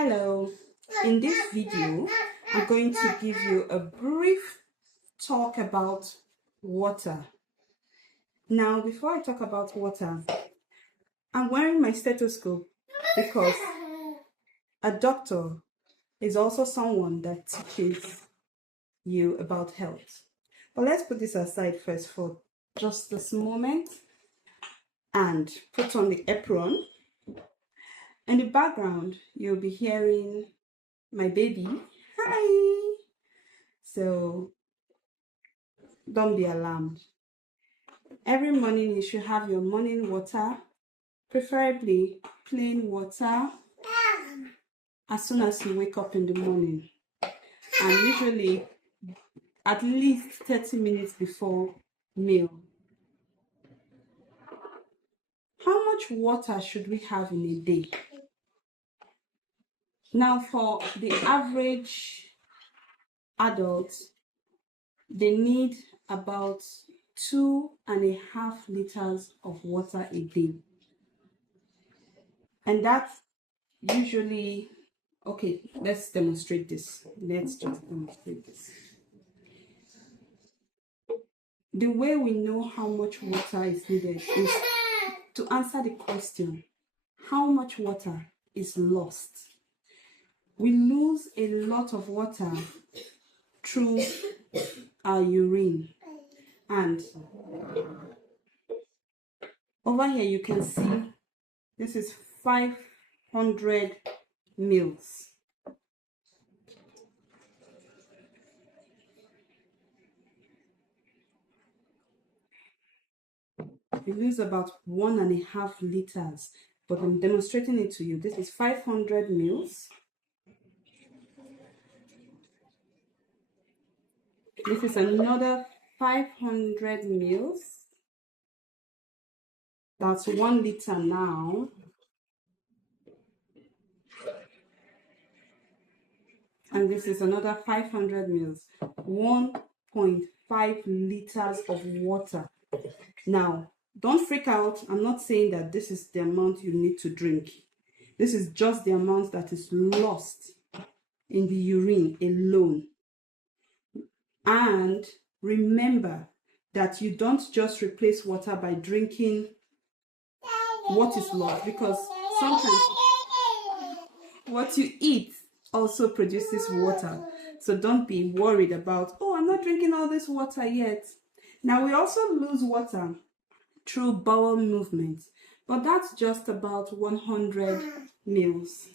Hello, in this video, I'm going to give you a brief talk about water. Now, before I talk about water, I'm wearing my stethoscope because a doctor is also someone that teaches you about health. But let's put this aside first for just this moment and put on the apron. In the background, you'll be hearing my baby. Hi! So don't be alarmed. Every morning you should have your morning water, preferably plain water, as soon as you wake up in the morning. And usually at least 30 minutes before meal. How much water should we have in a day? Now, for the average adult, they need about 2.5 liters of water a day. And that's usually, okay, let's demonstrate this. Let's just demonstrate this. The way we know how much water is needed is to answer the question, how much water is lost? We lose a lot of water through our urine. And over here you can see this is 500 mils. We lose about 1.5 liters, but I'm demonstrating it to you. This is 500 mils. This is another 500 mils. That's 1 liter now. And this is another 500 mils. 1.5 liters of water. Now, don't freak out. I'm not saying that this is the amount you need to drink. This is just the amount that is lost in the urine alone. And remember that you don't just replace water by drinking what is lost, because sometimes what you eat also produces water. So don't be worried about, oh, I'm not drinking all this water yet. Now, we also lose water through bowel movement, but that's just about 100 mils.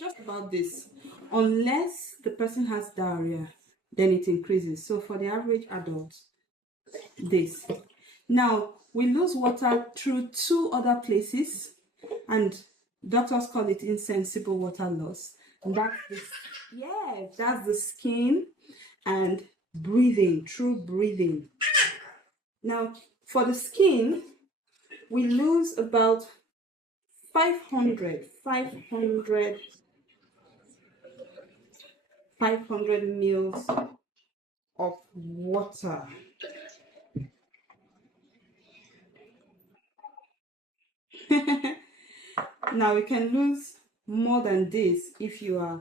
Just about this. Unless the person has diarrhea, then it increases. So for the average adult, this. Now, we lose water through 2 other places, and doctors call it insensible water loss. And that's the skin and breathing, through breathing. Now, for the skin, we lose about 500 mils of water. Now, we can lose more than this if you are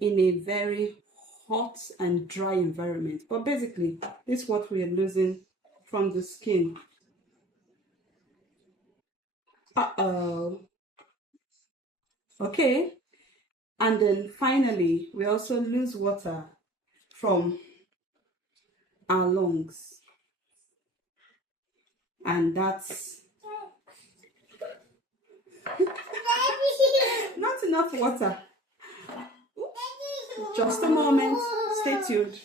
in a very hot and dry environment. But basically, this is what we are losing from the skin. Okay. And then finally, we also lose water from our lungs. And that's not enough water. Just a moment, stay tuned.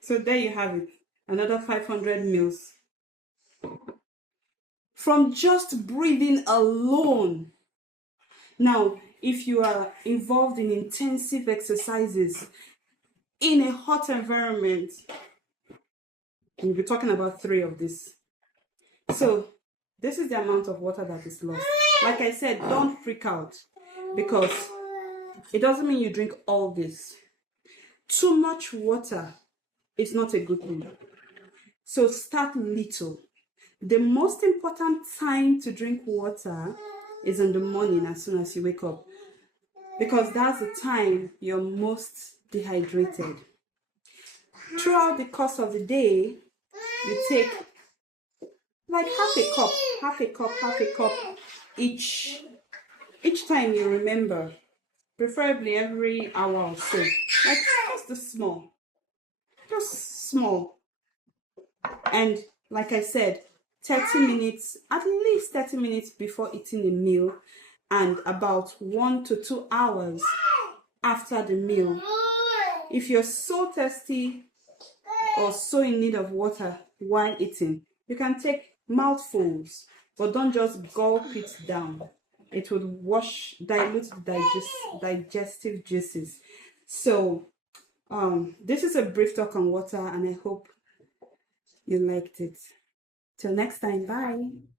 So there you have it, another 500 mils. From just breathing alone. Now, if you are involved in intensive exercises in a hot environment, we'll be talking about 3 of this. So this is the amount of water that is lost. Like I said, don't freak out, because it doesn't mean you drink all this. Too much water is not a good thing. So start little. The most important time to drink water is in the morning as soon as you wake up, because that's the time you're most dehydrated. Throughout the course of the day, you take like half a cup each time you remember, preferably every hour or so. Like just small. And like I said, 30 minutes, at least 30 minutes before eating a meal, and about 1 to 2 hours after the meal. If you're so thirsty or so in need of water while eating, you can take mouthfuls, but don't just gulp it down. It would dilute the digestive juices. So this is a brief talk on water, and I hope you liked it. Till next time, bye.